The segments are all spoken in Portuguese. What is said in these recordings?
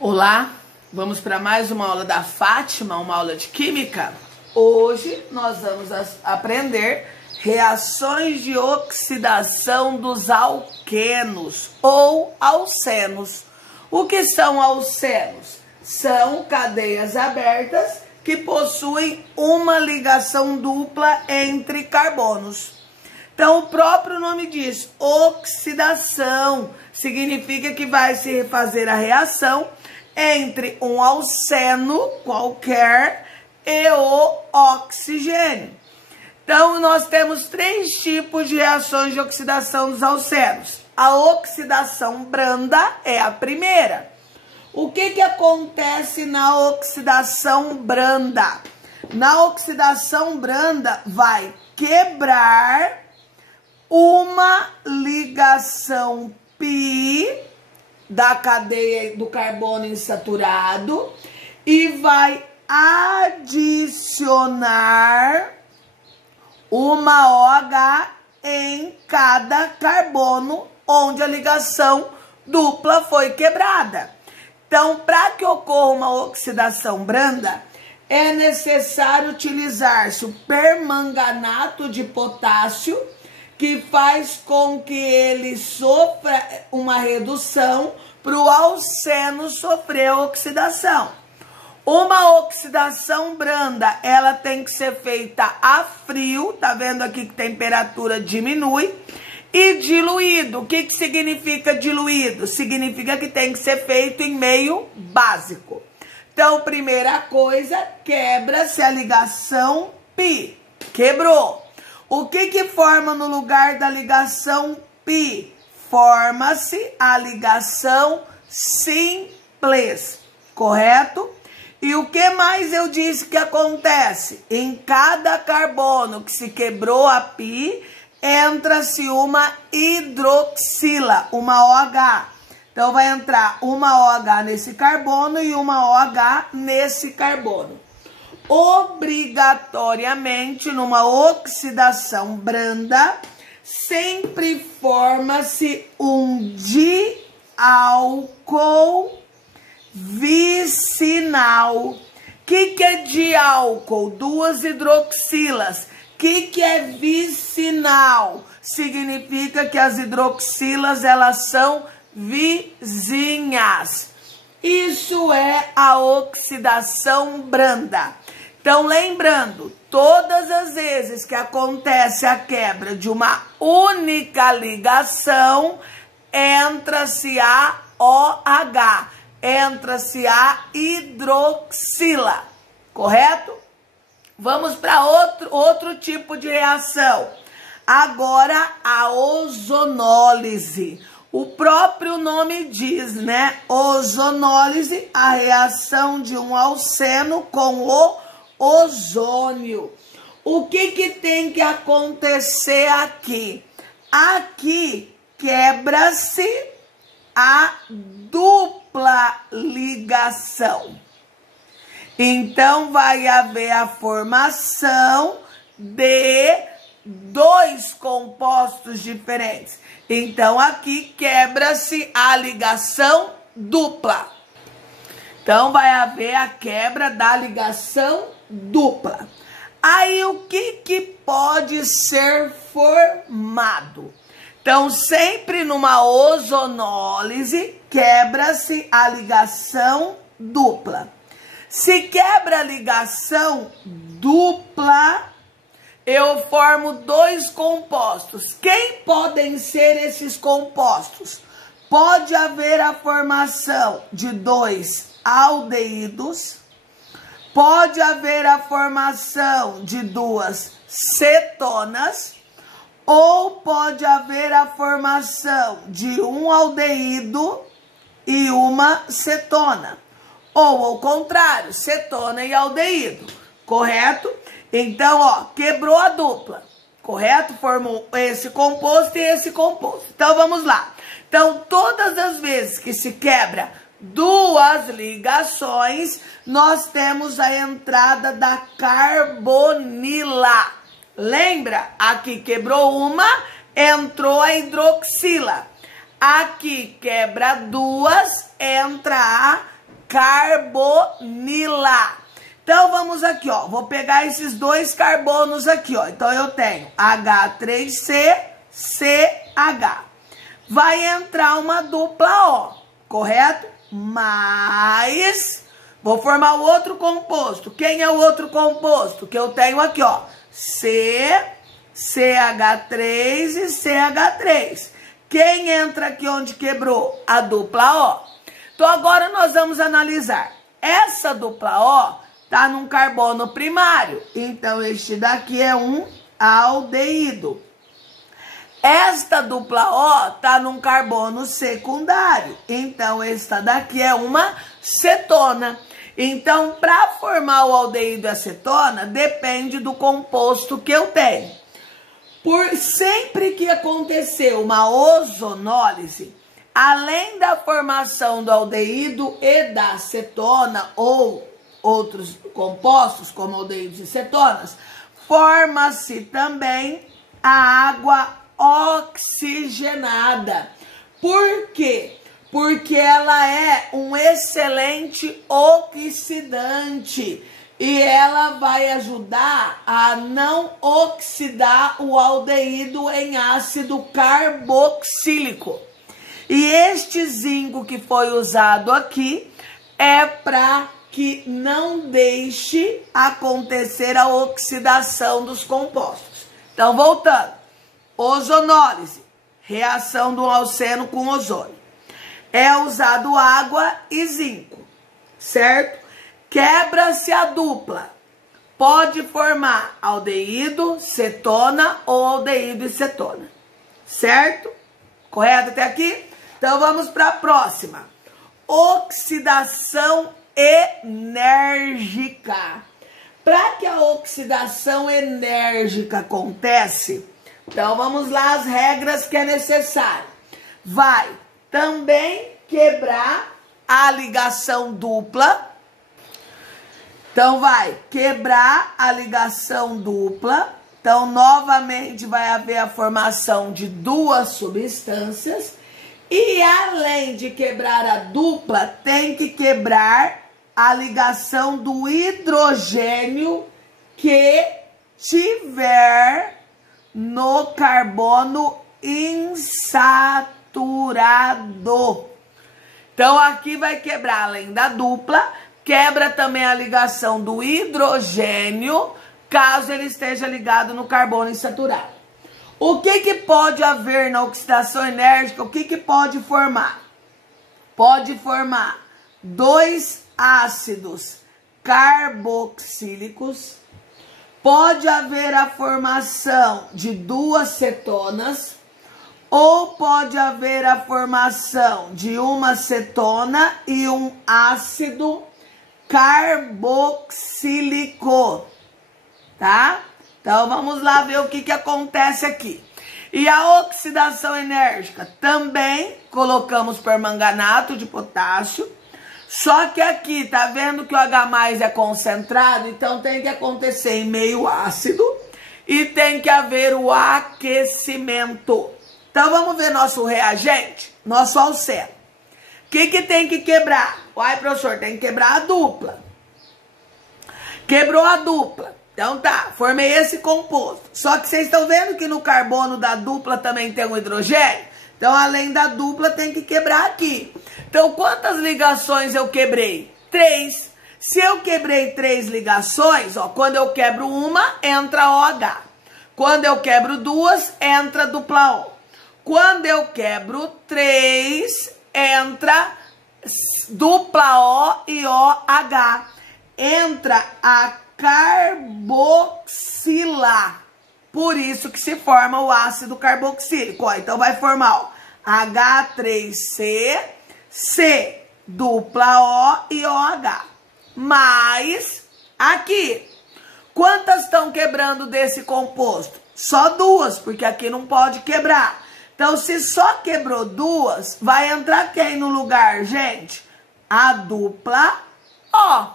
Olá, vamos para mais uma aula da Fátima, uma aula de Química. Hoje nós vamos aprender reações de oxidação dos alquenos ou alcenos. O que são alcenos? São cadeias abertas que possuem uma ligação dupla entre carbonos. Então, o próprio nome diz, oxidação, significa que vai se fazer a reação entre um alceno qualquer e o oxigênio. Então, nós temos três tipos de reações de oxidação dos alcenos. A oxidação branda é a primeira. O que acontece na oxidação branda? Na oxidação branda vai quebrar uma ligação π da cadeia do carbono insaturado e vai adicionar uma OH em cada carbono onde a ligação dupla foi quebrada. Então, para que ocorra uma oxidação branda, é necessário utilizar-se o permanganato de potássio, que faz com que ele sofra uma redução para o alceno sofrer a oxidação. Uma oxidação branda, ela tem que ser feita a frio, tá vendo aqui que a temperatura diminui, e diluído. O que significa diluído? Significa que tem que ser feito em meio básico. Então, primeira coisa, quebra-se a ligação π. Quebrou. O que forma no lugar da ligação π? Forma-se a ligação simples, correto? E o que mais eu disse que acontece? Em cada carbono que se quebrou a π, entra-se uma hidroxila, uma OH. Então, vai entrar uma OH nesse carbono e uma OH nesse carbono. Obrigatoriamente, numa oxidação branda, sempre forma-se um diálcool vicinal. O que é diálcool? Duas hidroxilas. O que é vicinal? Significa que as hidroxilas, elas são vizinhas. Isso é a oxidação branda. Então, lembrando, todas as vezes que acontece a quebra de uma única ligação, entra-se a OH, entra-se a hidroxila, correto? Vamos para outro tipo de reação. Agora, a ozonólise. O próprio nome diz, né? Ozonólise, a reação de um alceno com o ozônio. O que tem que acontecer aqui? Aqui quebra-se a dupla ligação. Então, vai haver a formação de dois compostos diferentes. Então, aqui quebra-se a ligação dupla. Então, vai haver a quebra da ligação dupla. Aí, o que pode ser formado? Então, sempre numa ozonólise, quebra-se a ligação dupla. Se quebra a ligação dupla, eu formo dois compostos. Quem podem ser esses compostos? Pode haver a formação de dois aldeídos, pode haver a formação de duas cetonas, ou pode haver a formação de um aldeído e uma cetona. Ou ao contrário, cetona e aldeído, correto? Então, ó, quebrou a dupla, correto? Formou esse composto e esse composto. Então, vamos lá. Então, todas as vezes que se quebra duas ligações, nós temos a entrada da carbonila. Lembra? Aqui quebrou uma, entrou a hidroxila. Aqui quebra duas, entra a carbonila. Então, vamos aqui, ó. Vou pegar esses dois carbonos aqui, ó. Então, eu tenho H3C, CH. Vai entrar uma dupla O, correto? Mas vou formar o outro composto. Quem é o outro composto? Que eu tenho aqui, ó. CH3 e CH3. Quem entra aqui onde quebrou? A dupla O. Então, agora nós vamos analisar. Essa dupla O tá num carbono primário. Então, este daqui é um aldeído. Esta dupla O tá num carbono secundário. Então, esta daqui é uma cetona. Então, para formar o aldeído e a cetona, depende do composto que eu tenho. Por sempre que acontecer uma ozonólise, além da formação do aldeído e da cetona, ou outros compostos, como aldeídos e cetonas, forma-se também a água oxigenada. Por quê? Porque ela é um excelente oxidante e ela vai ajudar a não oxidar o aldeído em ácido carboxílico. E este zinco que foi usado aqui é para que não deixe acontecer a oxidação dos compostos. Então, voltando. Ozonólise, reação do alceno com ozônio. É usado água e zinco, certo? Quebra-se a dupla. Pode formar aldeído, cetona ou aldeído e cetona, certo? Correto até aqui? Então, vamos para a próxima. Oxidação enérgica. Para que a oxidação enérgica acontece, então vamos lá as regras que é necessário. Vai também quebrar a ligação dupla. Então vai quebrar a ligação dupla. Então novamente vai haver a formação de duas substâncias. E além de quebrar a dupla, tem que quebrar a ligação do hidrogênio que tiver no carbono insaturado. Então, aqui vai quebrar, além da dupla, quebra também a ligação do hidrogênio, caso ele esteja ligado no carbono insaturado. O que pode haver na oxidação enérgica? O que pode formar? Pode formar dois ácidos carboxílicos, pode haver a formação de duas cetonas, ou pode haver a formação de uma cetona e um ácido carboxílico, tá? Então, vamos lá ver o que acontece aqui. E a oxidação enérgica, também colocamos permanganato de potássio, só que aqui, tá vendo que o H+ é concentrado? Então, tem que acontecer em meio ácido e tem que haver o aquecimento. Então, vamos ver nosso reagente, nosso alceno. O que tem que quebrar? Uai, professor, tem que quebrar a dupla. Quebrou a dupla. Então tá, formei esse composto. Só que vocês estão vendo que no carbono da dupla também tem um hidrogênio? Então, além da dupla, tem que quebrar aqui. Então, quantas ligações eu quebrei? 3. Se eu quebrei 3 ligações, ó, quando eu quebro uma, entra OH. Quando eu quebro 2, entra dupla O. Quando eu quebro 3, entra dupla O e OH. Entra a carboxila. Por isso que se forma o ácido carboxílico. Ó, então vai formar ó, H3C, C, dupla O e OH. Mas aqui, quantas estão quebrando desse composto? Só 2, porque aqui não pode quebrar. Então, se só quebrou 2, vai entrar quem no lugar, gente? A dupla O.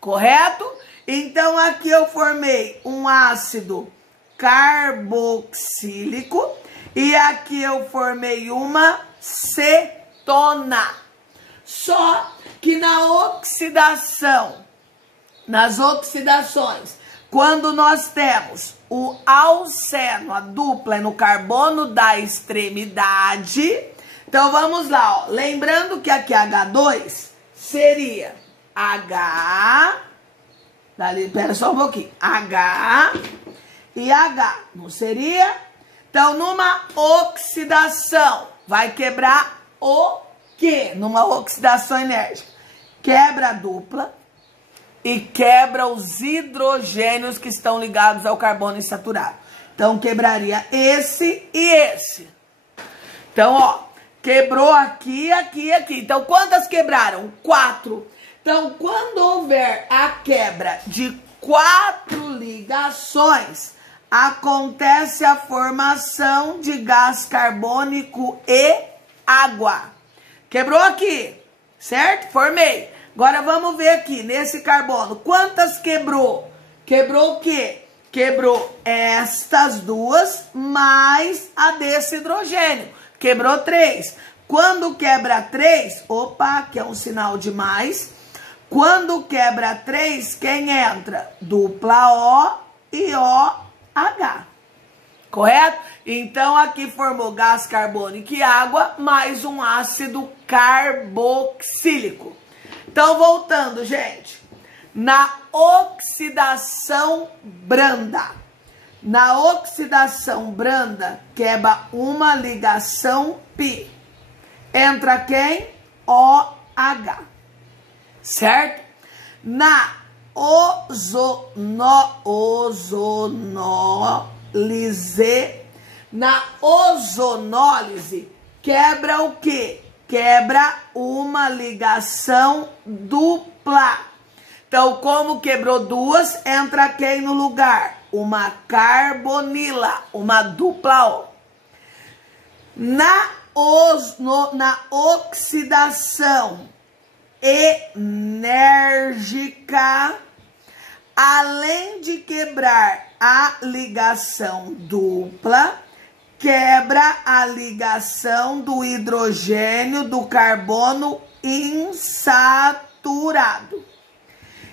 Correto? Então, aqui eu formei um ácido carboxílico e aqui eu formei uma cetona. Só que na oxidação, nas oxidações, quando nós temos o alceno, a dupla no carbono da extremidade, então vamos lá, ó. Lembrando que aqui H2 seria H, dali, pera só um pouquinho, H e H, não seria? Então, numa oxidação, vai quebrar o quê? Numa oxidação enérgica, quebra a dupla e quebra os hidrogênios que estão ligados ao carbono insaturado. Então, quebraria esse e esse. Então, ó, quebrou aqui, aqui e aqui. Então, quantas quebraram? 4. Então, quando houver a quebra de 4 ligações, acontece a formação de gás carbônico e água. Quebrou aqui, certo? Formei. Agora vamos ver aqui, nesse carbono, quantas quebrou? Quebrou o quê? Quebrou estas duas, mais a desse hidrogênio. Quebrou 3. Quando quebra 3, opa, que é um sinal de mais. Quando quebra 3, quem entra? Dupla O e OH. Correto? Então, aqui formou gás carbônico e água, mais um ácido carboxílico. Então, voltando, gente, na oxidação branda. Na oxidação branda, quebra uma ligação π. Entra quem? OH. Certo? Na ozonólise, quebra o quê? Quebra uma ligação dupla. Então, como quebrou duas, entra quem no lugar? Uma carbonila, uma dupla O. Na oxidação enérgica, além de quebrar a ligação dupla, quebra a ligação do hidrogênio do carbono insaturado.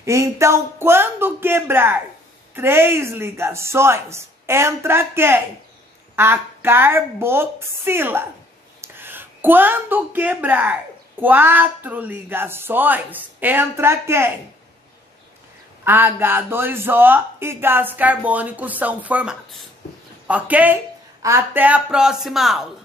Então, quando quebrar 3 ligações, entra quem? A carboxila. Quando quebrar 4 ligações, entra quem? H2O e gás carbônico são formados. Ok? Até a próxima aula.